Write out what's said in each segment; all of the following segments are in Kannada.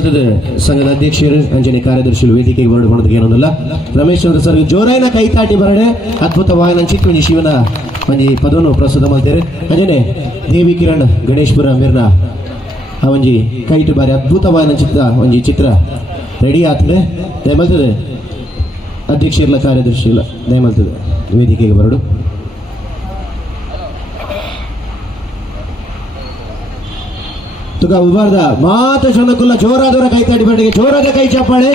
ದಯಮಾಡ್ತದೆ ಸಂಘದ ಅಧ್ಯಕ್ಷರು ಅಂಜನೆ ಕಾರ್ಯದರ್ಶಿಗಳು ವೇದಿಕೆಗೆ ಹೊರಡು ಮಾಡೋದಕ್ಕೆ ಏನೊಂದಿಲ್ಲ. ರಮೇಶ್ ಚಂದ್ರ ಸರ್ ಜೋರಾಯಿನ ಕೈತಾಟಿ ಬರಡೆ ಅದ್ಭುತವಾಗಿ ಚಿಕ್ಕ ಶಿವನ ಒಂಜಿ ಪದವನ್ನು ಪ್ರಸ್ತುತ ಮಾಡ್ತಾರೆ. ಅಂಜನೆ ದೇವಿ ಕಿರಣ್ ಗಣೇಶ್ಪುರ ಮೇರ್ನ ಆ ಒಂಜಿ ಕೈಟ್ ಬಾರಿ ಅದ್ಭುತವಾದ ಒಂಜಿ ಚಿತ್ರ ರೆಡಿ ಆಗ್ತದೆ. ದಯಮಾಡ್ತದೆ ಅಧ್ಯಕ್ಷರ್ಲ ಕಾರ್ಯದರ್ಶಿಗಳ ದಯಮಾಡ್ತದೆ ವೇದಿಕೆಗೆ ಬರಡು. ತುಗ ಉಬಾರ್ದ ಮಾತ ಶನಕುಲ್ಲ ಜೋರಾದವರ ಕೈತಾಡಿ ಬರಡೆಗೆ ಜೋರಾದ ಕೈ ಚಪ್ಪಾಳೆ.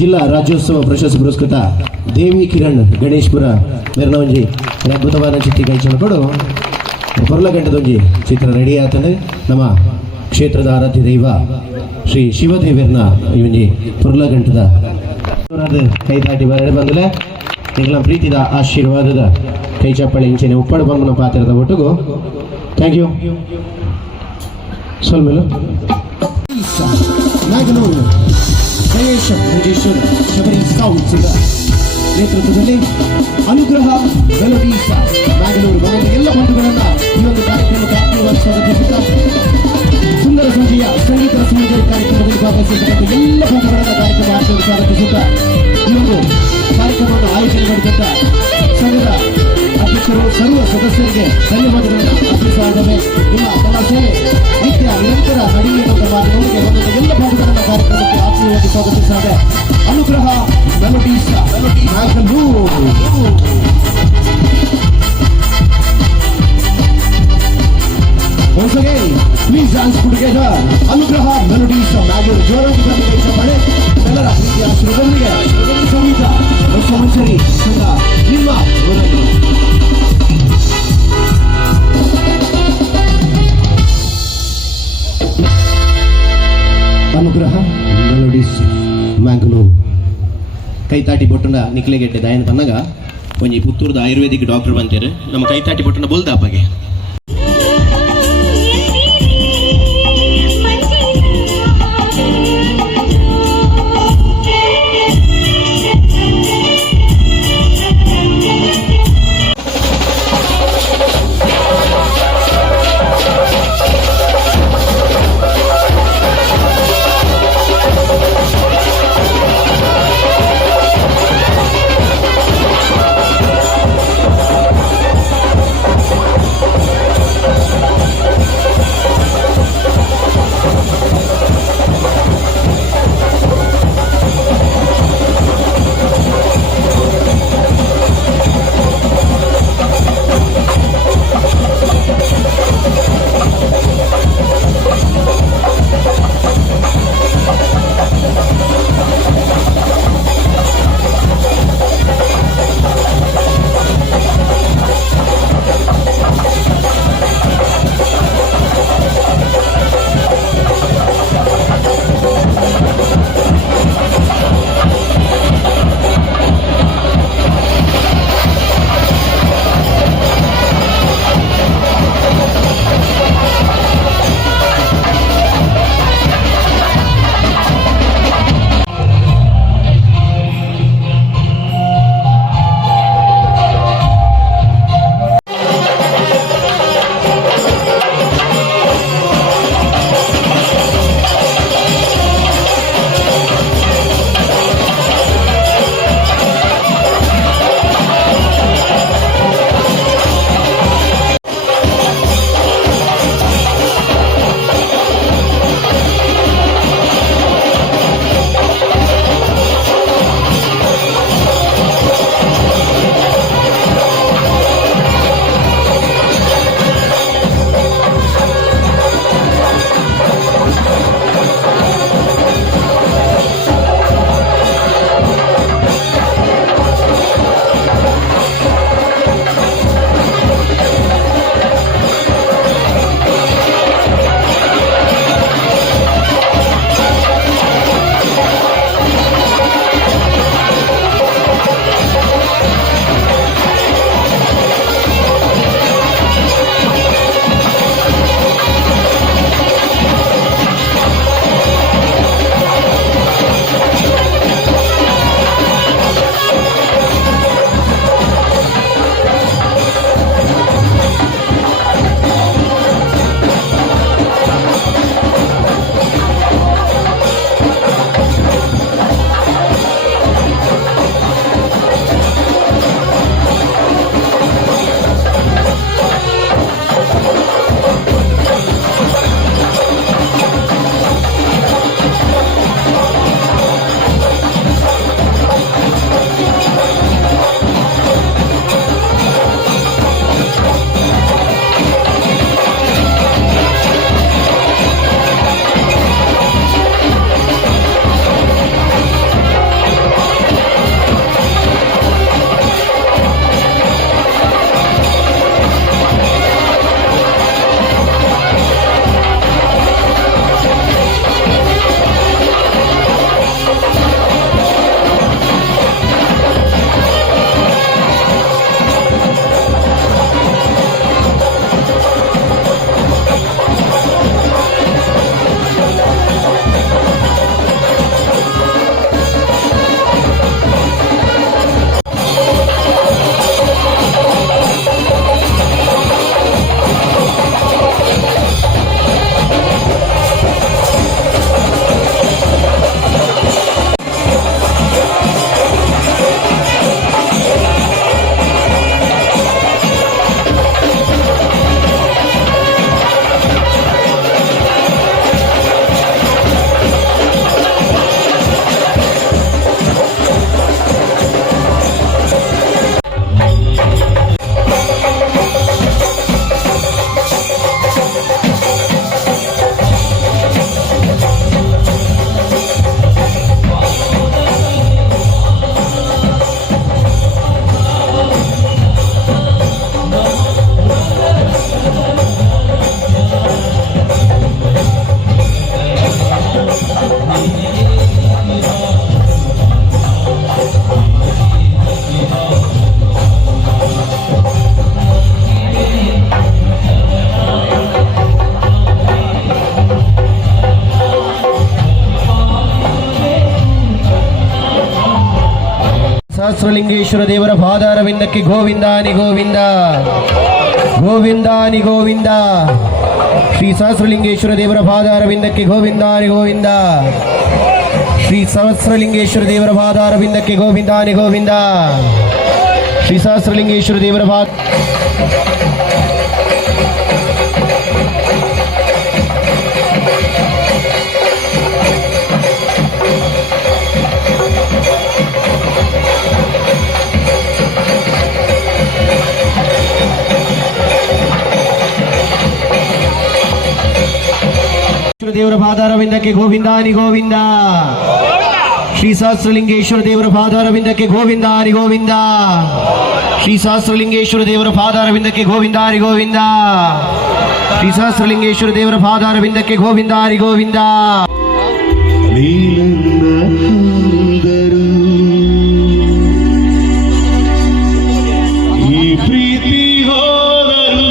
ಜಿಲ್ಲಾ ರಾಜ್ಯೋತ್ಸವ ಪ್ರಶಸ್ತಿ ಪುರಸ್ಕೃತ ದೇವಿ ಕಿರಣ್ ಗಣೇಶ್ಪುರ ಮೆರನವಂಜಿ ಅದ್ಭುತವಾದ ಚಿತ್ರ ಕೈಚನ್ನು ಕೊಡು ಪೊರ್ಲಗಂಟದೊಂಜಿ ಚಿತ್ರ ರೆಡಿ ಆಗ್ತದೆ. ನಮ್ಮ ಕ್ಷೇತ್ರದ ಆರಾಧ್ಯ ದೈವ ಶ್ರೀ ಶಿವದೇವರ್ನ ಇವನ್ಜಿ ಪೊರ್ಲಗಂಟದ ಕೈತಾಟಿ ಬರಡೆ ಬಂದಲೆ ನಿಗಳ ಪ್ರೀತಿದ ಆಶೀರ್ವಾದದ ಕೈ ಚಪ್ಪಳೆ ಇಂಚೆನೆ ಉಪ್ಪಡು ಬಂಬನ ಪಾತ್ರದ ಒಟ್ಟಿಗೂ ಥ್ಯಾಂಕ್ ಯು. ಸೊಲ್ಮೇಲು ನಾಗನೂರು ಜಯೇಶ ಭುಜೇಶ್ವರ ಶಬರಿ ಸ್ಕೌಟ್ಸ್ಗಳ ನೇತೃತ್ವದಲ್ಲಿ ಅನುಗ್ರಹ ಮೆಲೋಡೀಸ್ ಬ್ಯಾಂಗ್ಳೂರು ಬರುವ ಎಲ್ಲ ಬಂಧುಗಳನ್ನು ಈ ಒಂದು ಕಾರ್ಯಕ್ರಮಕ್ಕೆ ಆತ್ಮೀಯವಾಗಿ ಸ್ವಾಗತಿಸುತ್ತಾ ಸುಂದರ ಸಂಜೆಯ ಸಂಗೀತ ಸಂಜೆ ಕಾರ್ಯಕ್ರಮದಲ್ಲಿ ಭಾಗವಹಿಸಿರ್ತಕ್ಕಂಥ ಎಲ್ಲ ಬಂಧುಗಳನ್ನು ಕಾರ್ಯಕ್ರಮ ಆಚರಣೆ ಸ್ವಾಗತಿಸುತ್ತಾ ಈ ಒಂದು ಕಾರ್ಯಕ್ರಮವನ್ನು ಆಯೋಜನೆ ಮಾಡಿದಂಥ ಸಂಘದ ಅಧ್ಯಕ್ಷರು ಸರ್ವ ಸದಸ್ಯರಿಗೆ ಧನ್ಯವಾದಗಳನ್ನು ಅರ್ಪಿಸಲಾಗಿದೆ. ನಿಮ್ಮ ಕಲಾ ಸೇವೆ ನಿತ್ಯ ನಿರಂತರ ನಡೆಯುವಂಥ ಮಾಧ್ಯಮಗಳಿಗೆ ಬಂದ ಎಲ್ಲ ಬಂಧುಗಳನ್ನು ಕಾರ್ಯಕ್ರಮಕ್ಕೆ ಆತ್ಮೀಯವಾಗಿ ಸ್ವಾಗತಿಸಲಾಗಿದೆ. ಅನುಗ್ರಹ melodies Once again, please dance together. Anugraha Melodies Bangalore. ಜೋರಾಗಿ ಬರಲಿ ಎಲ್ಲರ ಪ್ರೀತಿಯ ಶ್ರೀಗಂಧಿಗೆ ಸಂಗೀತ ಸಂವತ್ಸರಿ ಸಂಘ ನಿಮ್ಮ ಅನುಗ್ರಹ ಮೆಲೋಡೀಸ್ ಮ್ಯಾಂಗ್ಳೂರ್ ಕೈತಾಟಿ ಬೊಟ್ಟುಂಡ ನಿಕ್ಲೆಗೆಡ್ಡೆ ದಯನ ಪನ್ನಗ ಒಂಜಿ ಪುತ್ತೂರ್ದ ಆಯುರ್ವೇದಿಕ್ ಡಾಕ್ಟರ್ ಬಂತೇರು ನಮ್ಮ ಕೈತಾಟಿ ಬೊಟ್ಟುಂಡ ಬೋಲ್ದಾಪಗೆ ಸಹಸ್ರಲಿಂಗೇಶ್ವರ ದೇವರ ಪಾದಾರವಿಂದಕ್ಕೆ ಗೋವಿಂದಾನಿ ಗೋವಿಂದ ಗೋವಿಂದಾನಿ ಗೋವಿಂದ. ಶ್ರೀ ಸಹಸ್ರಲಿಂಗೇಶ್ವರ ದೇವರ ಪಾದಾರವಿಂದಕ್ಕೆ ಗೋವಿಂದಾನಿ ಗೋವಿಂದ. ಶ್ರೀ ಸಹಸ್ರಲಿಂಗೇಶ್ವರ ದೇವರ ಪಾದಾರವಿಂದಕ್ಕೆ ಗೋವಿಂದಾನಿ ಗೋವಿಂದ. ಶ್ರೀ ಸಹಸ್ರಲಿಂಗೇಶ್ವರ ದೇವರ ದೇವರ ಪಾದಾರವಿಂದಕ್ಕೆ ಗೋವಿಂದಾನಿ ಗೋವಿಂದ. ಶ್ರೀ ಸಹಸ್ರಲಿಂಗೇಶ್ವರ ದೇವರ ಪಾದಾರವಿಂದಕ್ಕೆ ಗೋವಿಂದಾನಿ ಗೋವಿಂದ. ಶ್ರೀ ಸಹಸ್ರಲಿಂಗೇಶ್ವರ ದೇವರ ಪಾದಾರವಿಂದಕ್ಕೆ ಗೋವಿಂದಾನಿ ಗೋವಿಂದ. ಶ್ರೀ ಸಹಸ್ರಲಿಂಗೇಶ್ವರ ದೇವರ ಪಾದಾರವಿಂದಕ್ಕೆ ಗೋವಿಂದಾನಿ ಗೋವಿಂದ. ಈ ಪ್ರೀತಿ ಹೋದರು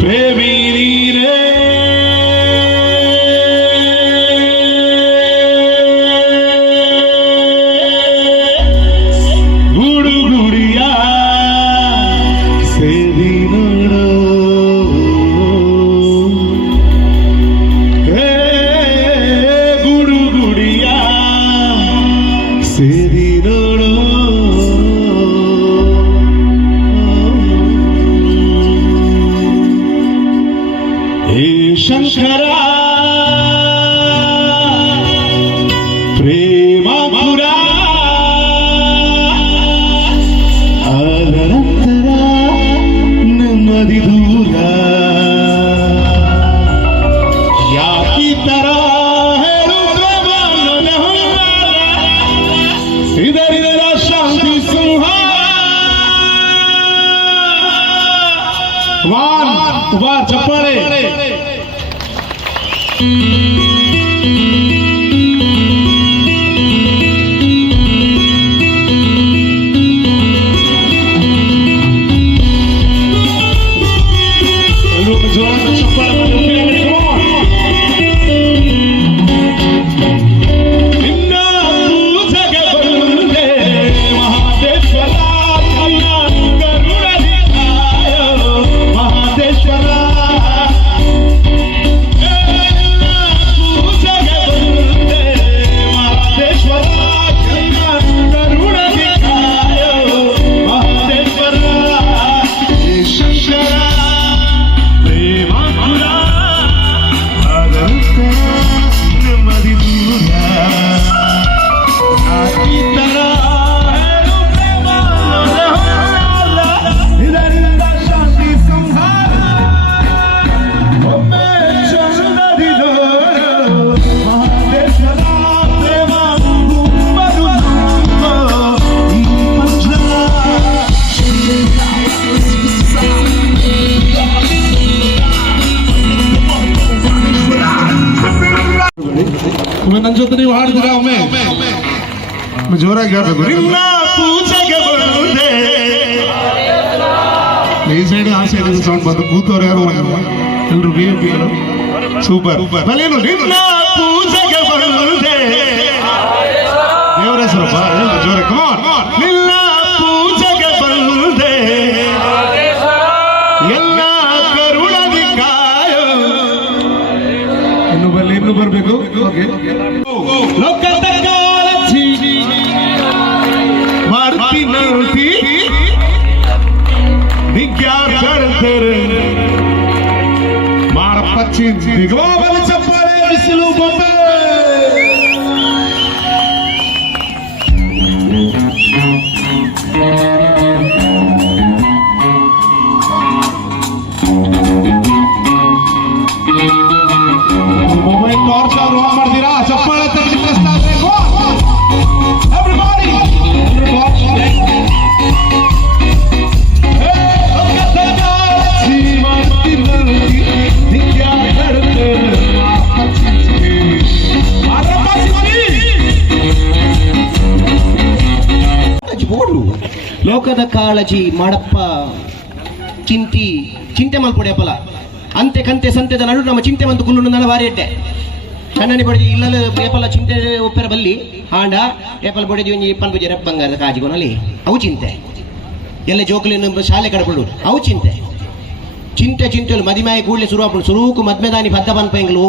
ಪ್ರೇಮಿ ನೀರೇ. ಗುಡುಗುಡಿಯ ಸೇರಿ ನೋಡೋ ಗುಡುಗುಡಿಯ ಸೇರಿ ನೋಡೋ. ಹೇ ಶಂಕರ ಪ್ರೇಮ ಪುರ ಆದ ನಂತರ ನೆಮ್ಮದಿ ದೂರ. ಯಾಕಿ ತರ ಇದರ ಶಾಂತಿ ಸಿಂಹ ವಾನ್ ಚಪ್ಪಾಳೆ. ಎಲ್ಲರೂ ಜೋರಾದ ಚಪ್ಪಾಳೆ ಮಾಡಿ. ನಿನ್ನ ಪೂಜೆಗೆ ಬಂದೆ ಮಹಾದೇಶ್ವರ, ಗರುಡದಿ ಕಾಯೋ ಮಹಾದೇಶ್ವರ. ಪೂಜೆಗೆ ಬಂದೆ ಮಹಾದೇಶ್ವರ, ಗರುಡದಿ ಕಾಯೋ ಮಹಾದೇಶ್ವರ. ಹೇ ಶಂಕರ ಪ್ರೇಮ ಪುರ ಆದ ನಂತರ ನೆಮ್ಮದಿ ದೂರ. ಇದರಿಂದ ಶಾಂತಿ ಸಂಹಾರ. ಒಮ್ಮೆ ಚಂದದಿ ನೋಡು ಮಹಾದೇಶ್ವರ ಪ್ರೇಮ ಗುಮ್ಮರು ಈ ಪಂಚ. ನನ್ನ ಜೊತೆ ನೀವು ಹಾಡಿದಿರಾ? ಒಮ್ಮೆ ಜೋರಾಗಿ ಹೇಳ್ಬೇಕು. ನಿನ್ನ ಪೂಜೆಗೆ ಬಂದೆ. ಈ ಸೈಡ್ ಆ ಸೈಡ್ ಸೌಂಡ್ ಬಂದು ಕೂತವ್ರು ಯಾರು ಎಲ್ರು VIP ಸೂಪರ್. ಬಲೇನು ನಿನ್ನ ಪೂಜೆಗೆ ಬಂದೆ. ದೇವರ ಹೆಸರಪ್ಪ ಜೋರ. ಕಮಾನ್. ನಿನ್ನ ಪೂಜೆಗೆ ಬಂದೆ ಎಲ್ಲ ಕರುಣದಿ ಕಾಯೋ. ಇನ್ನು ಬರ್ಬೇಕು. ಲೋಕದ ಕಾಳಜಿ ಮಾಡ್ತೀನಂತಿ ವಿಜ್ಞಾಪನೆ ಮಾಡಪ್ಪ ಚಿಂತಿ. ಚಪ್ಪಾಳೆ ಬಿಸಿಲು ಬೊಂಬೆ. ಮೊಬೈಲ್ ಟಾರ್ಚ್ ಅವ್ರು ಆನ್ ಮಾಡ್ತೀರಾ? ಚಪ್ಪಾಳೆ ತಕ್ಷಣ ಕಷ್ಟ ಆಗ್ಬೇಕು. ಲೋಕದ ಕಾಳಜಿ ಮಾಡಪ್ಪ ಚಿಂತೆ ಮಲ್ಪೊಡೆ ಅಪ್ಪಲ ಅಂತೆ ಕಂತೆ ಸಂತೆದ ನಡು ನಮ್ಮ ಚಿಂತೆ ಮಂತು ಕುಲ್ಲು ನನ್ನ ಬಾರಿ ಎಡ್ಡೆ ಕಣ್ಣನಿ ಬಡಿದಿ ಇಲ್ಲಲು ಏಪಲ ಚಿಂತೆ ಒಪ್ಪೆರ ಬಲ್ಲಿ ಹಾಂಡ ಏಪಲ್ ಬಡಿದಿ ಒಂಜಿ ಪನ್ಪುಜಿ ರೆಪ್ ಬಂಗಾರದ ಕಾಜಿಗೋನಲ್ಲಿ ಅವು ಚಿಂತೆ ಎಲ್ಲ ಜೋಕುಲಿನ ಶಾಲೆ ಕಡಪಡು ಅವು ಚಿಂತೆ ಚಿಂತೆಲು ಮದಿಮಾಯಿ ಕೂಡಲೇ ಶುರು ಆಪಡು ಸುರೂಕು ಮದ್ಮೆದಾನಿ ಬದ್ದ ಪನ್ಪೆಂಗ್ಲು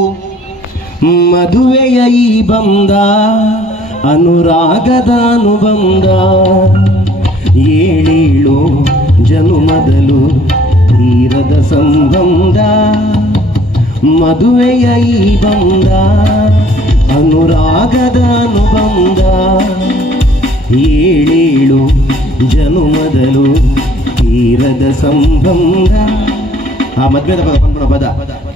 ಮದುವೆಯ ಈ ಬಂದ ಅನುರಾಗದ ಅನುಬಂಧ ಏಳೇಳು ಜನುಮದಲು ತೀರದ ಸಂಬಂಧ ಮದುವೆಯ ಈ ಬಂದ ಅನುರಾಗದ ಅನುಬಂಧ ಏಳೇಳು ಜನುಮದಲು ತೀರದ ಸಂಬಂಧ ಆ ಮದ್ವೆದ ಪದ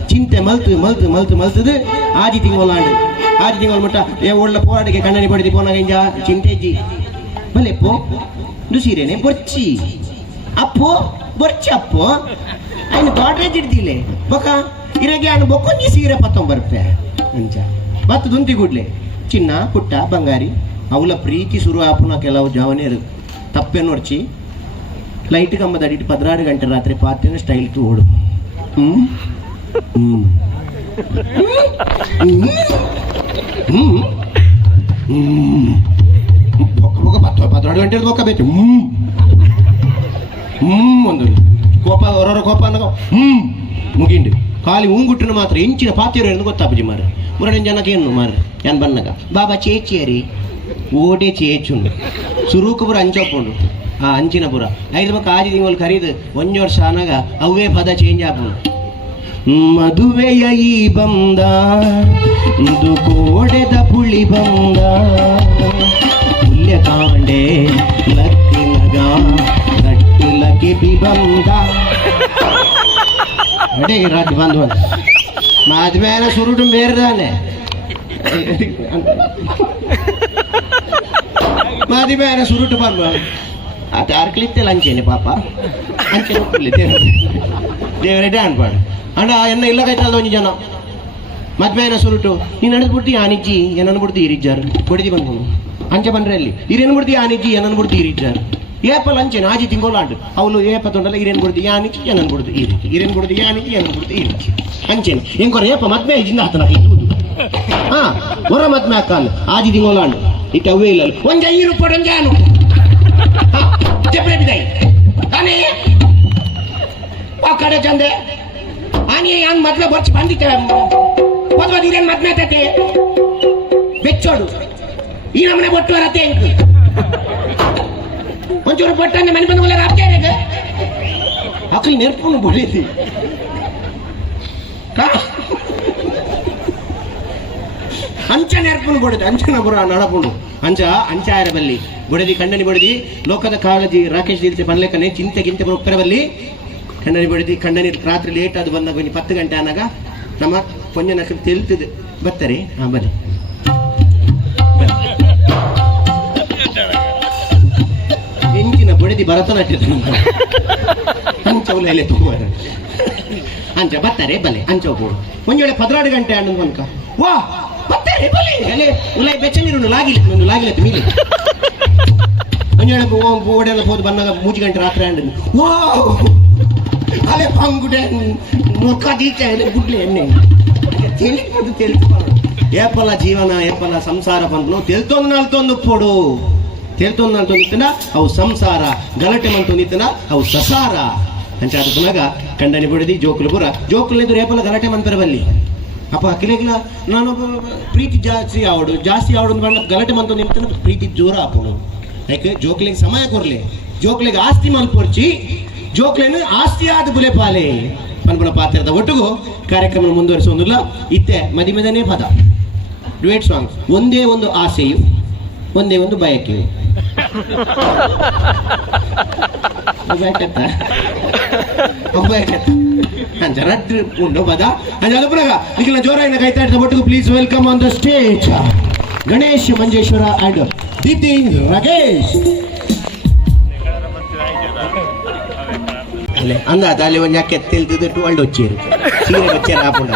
ಚಿಂತೆ ಮಲ್ತದು ಆಜಿ ತಿಂಗಳು ಮಟ್ಟ ಒಳ್ಳೆ ಪೋರಾಟಕ್ಕೆ ಕಣ್ಣನಿ ಪಡೆದಿ ಪೋನಾಗ ಇಂಜ ಚಿಂತೆಜ್ಜಿ ಬಲೆ ಪೋ ದುಸೀರೇನೆ ಬೊಚ್ಚಿ ಅಪ್ಪು ಬೊಚ್ಚಿ ಅಪ್ಪು ఆయన ಗಾಡ್ರೇಜ್ ಇಡ್ದಿಲ್ಲ ಬೊಕ ಇರಗೆ ఆయన ಬೊಕ್ಕೊಂಜಿ ಸೀರೆ 19 ರೂಪಾಯಿ ಅಂಚ ಮತ್ತು ದುಂತಿ ಗುಡ್ಲೆ ಚಿನ್ನ ಪುಟ್ಟ ಬಂಗಾರಿ ಅವಳ ಪ್ರೀತಿ ಶುರು ಆಪುನ ಕೆಲವು ಜಾವನೇರು ತಪ್ಪೆ ನೋಡ್ಚಿ ಲೈಟ್ ಕಂಬದ ಅಡಿಟ್ಟು 16 ಗಂಟೆ ರಾತ್ರಿ ಪಾತ್ರೆನ ಸ್ಟೈಲ್ ತು ಓಡು ಪದ್ರಾಡು ಗಂಟೆ ಬೊಕ್ಕ ಬೇಕು ಒಂದು ಕೋಪ ಹೊರ ಕೋಪ ಅನ್ನೋ ಮುಗಿಂಡು ಖಾಲಿ ಉಂಗುಟ್ಟನು ಮಾತ್ರ ಎಂಚಿನ ಪಾತಿಯರು ಎಂದು ಗೊತ್ತಾಪಜಿ ಮಾರ ಮುರಡಿನ ಜನಕ್ಕೆ ಏನು ಮಾರ ಏನು ಬನ್ನಗ ಬಾಬಾ ಚೇಚಿಯರಿ ಓಟೆ ಚೇಚುಂಡು ಸುರೂಕುಪುರ ಅಂಚೊಪ್ಪುಂಡು ಆ ಅಂಚಿನ ಪುರ 5 ಮಕ್ಕ ಆಜಿ ತಿಂಗಳು ಕರೀದು 1 ವರ್ಷ ಆನಾಗ ಅವೇ ಪದ ಚೇಂಜ್ ಆಪುಂಡು ಮದುವೆಯ ಈ ಬಂದ ಇದು ಕೋಡೆದ ಪುಳಿ ಬಂದ ಪುಲ್ಯ ಕಾಂಡೆ ಲಕ್ಕಿಲಗ ಲಕ್ಕಿಲಕ್ಕೆ ಬಿಬಂದ ಅಡೇ ರಾಜ್ಯ ಬಾಂಧವ ಮದುವೆನ ಸುರುಟು ಬೇರೆದಾನೆ ಮದುವೆನ ಸುರುಟು ಬಂದ ಅದು ಅರ್ಕಲಿತ್ತಲ್ಲ ಅಂಚೇನೆ ಪಾಪ ಅಂಚೆ ಒಪ್ಪಲಿ ದೇವರೇ ಅನ್ಪಾಡು ಅಂಡ ಎನ್ನ ಇಲ್ಲ ಕೈತಲ್ಲ ಒಂಜಿ ಜನ ಮದ್ವೆನ ಸುರುಟು ನೀನು ನಡೆದ್ಬಿಡ್ತಿ ಆನಿಜ್ಜಿ ಏನನ್ನು ಬಿಡ್ತಿ ಇರಿಜ್ಜಾರು ಬಡಿದಿ ಬಂದು ಅಂಚೆ ಬಂದ್ರೆ ಅಲ್ಲಿ ಇರೇನು ಬಿಡ್ತಿ ಆನಿಜ್ಜಿ ಏನನ್ನು ಬಿಡ್ತಿ ಇರಿಜ್ಜಾರು ಏಪಲ್ ಅಂಚೆನ ಆಜಿ ತಿಂಗೋಲಾಂಡು ಅವಳು ಏಪ ತೊಂಡಲ್ಲ ಇರೇನು ಬಿಡ್ತಿ ಯಾನಿಜ್ಜಿ ಏನನ್ನು ಬಿಡ್ದು ಇರಿಜ್ಜಿ ಇರೇನು ಬಿಡ್ದು ಯಾನಿಜ್ಜಿ ಏನನ್ನು ಬಿಡ್ದು ಇರಿಜ್ಜಿ ಅಂಚೆನೆ ಹೆಂಗೊರ ಏಪ ಮದ್ವೆ ಇಜಿಂದ ಆತನ ಇಟ್ಟುವುದು ಹಾ ಹೊರ ಮದ್ವೆ ಹಾಕಲ್ಲ ಆಜಿ ತಿಂಗೋಲಾಂಡು ಇಟ್ಟ ಅವೇ ಇಲ್ಲ ಒಂಜ ಈರು ಪಡೊಂಜಾನು ಚೆಪ್ಪರೆ ಬಿದ್ದಾಯಿ ತಾನೇ ಆ ಕಡೆ ಚಂದೆ ಆನಿ ಹಂಗ್ ಮದ್ವೆ ಬರ್ಚಿ ಬಂದಿತ್ತೆ ಮದ್ವೇನ್ ಮದ್ವೆ ಆತೈತೆ ಬೆಚ್ಚೋಡು ಈ ನಮ್ಮನೆ ಬೊಟ್ಟು ಬರತ್ತೆ ಹೆಂಗ್ ಒಂಚೂರು ಬೊಟ್ಟಂಗೆ ಮನೆ ಬಂದ ರಾಬ್ತೇನೆ ಅಕ್ಕಲ್ ನೆರ್ಪುನು ಬಡೀತಿ ಅಂಚ ನೆರ್ಪುನು ಬಡಿದೆ ಅಂಚನ ಬುರ ನಡಪುಂಡು ಅಂಚ ಆಯರ ಬಲ್ಲಿ ಬಡದಿ ಕಣ್ಣನಿ ಬಡದಿ ಲೋಕದ ಕಾಳಜಿ ರಾಕೇಶ್ ದಿಲ್ಸೆ ಪನ್ಲೆಕ್ಕನೆ ಚಿಂತೆ ಗಿಂತೆ ಬರೋಪ್ಪರ ಬಲ್ಲಿ ಕಣ್ಣನಿ ಬಡಿದಿ ಕಣ್ಣನಿ ರಾತ್ರಿ ಲೇಟ್ ಅದು ಬಂದಾಗ ಒಂದು 10 ಗಂಟೆ ಆನಾಗ ನಮ್ಮ ಪೊಂಜನ ತೆಲ್ತಿದೆ ಬರ್ತಾರೆ ಹಾ ಬನ್ನಿ ಹೆಂಚಿನ ಬಡಿದಿ ಭರತನಾಟ್ಯದ ಅಂಚವಲ ಎಲೆ ತುಂಬ ಅಂಚ ಬರ್ತಾರೆ ಬಲೆ ಅಂಚ ಹೋಗೋದು ಒಂಜೊಳೆ 16 ಗಂಟೆ ಅನ್ನೋದು ಅನ್ಕ ವಾ ಬರ್ತಾರೆ ಬಲೆ ಎಲೆ ಉಲಾಯಿ ಬೆಚ್ಚನಿರು ಲಾಗಿಲ್ಲ ಮೀಲಿ ಒಂಜೊಳೆ ಓಡೆಲ್ಲ ಹೋದ್ ಬಂದಾಗ 3 ಗಂಟೆ ರಾತ್ರಿ ಅಂಡ್ ವಾ ಅಲೆ ಪಂಗುಡೆ ಮುಖ ದೀಚ ಗುಡ್ಲೆ ಎಣ್ಣೆ తెలుసుకోడు ఏపల జీవన ఏపల సంసార పంతులు తెలుతొందనల్తొందు పొడు తెలుతొందనల్తొందు ఇతన అవు సంసార గలటెమంతో నితన అవు ససార అంటే ಅದು ಪುನಗ ಕಂಡನಿ ಬಡಿದಿ ಜೋಕುಲು ಪುರ ಜೋಕುಲು ಎದುರು ಏಪಲ ಗಲಾಟೆ ಮಂತರ ಬಲ್ಲಿ ಅಪ್ಪ ಅಕ್ಕಿಲೆಗ್ಲ ನಾನು ಪ್ರೀತಿ ಜಾಸ್ತಿ ಆವಡು ಬಂದ ಗಲಾಟೆ ಮಂತ ನಿಂತನ ಪ್ರೀತಿ ಜೋರ ಆಪುನು ಯಾಕೆ ಜೋಕ್ಲಿಗೆ ಸಮಯ ಕೊರ್ಲೆ ಜೋಕ್ಲಿಗೆ ಆಸ್ತಿ ಮಲ್ಪೊರ್ಚಿ ಜೋಕ್ಲೇನು ಆಸ್ತಿ ಆದ ಬುಲೆ ಪಾಲೆ ಪನ್ಪನ ಪಾತ್ರದ ಒಟ್ಟಿಗೂ ಕಾರ್ಯಕ್ರಮ ಮುಂದುವರಿಸುವುದಿಲ್ಲ ಇತ್ತೆ ಮದಿಮೆದನೇ ಪದ ಡ್ಯುಯೆಟ್ ಸಾಂಗ್ ಒಂದೇ ಒಂದು ಆಸೆಯು ಒಂದೇ ಒಂದು ಬಯಕೆಯು ಉಂಡು ಪದ ಅದರಪುರಗ ನಿಖಿಲ ಜೋರಾಯಿನ ಕೈತಾಡಿದ ಒಟ್ಟಿಗೂ please welcome on the stage Ganesh Manjeshwara and Nitin Rakesh ಅಂದ ಅಲ್ಲಿ ಒಂದು ಯಾಕೆ ತೆಲ್ತಿದ್ದು ಒಳ್ಳೆ వచ్చారు ಸೀರೆ వచ్చారు ಆಪುಂಡ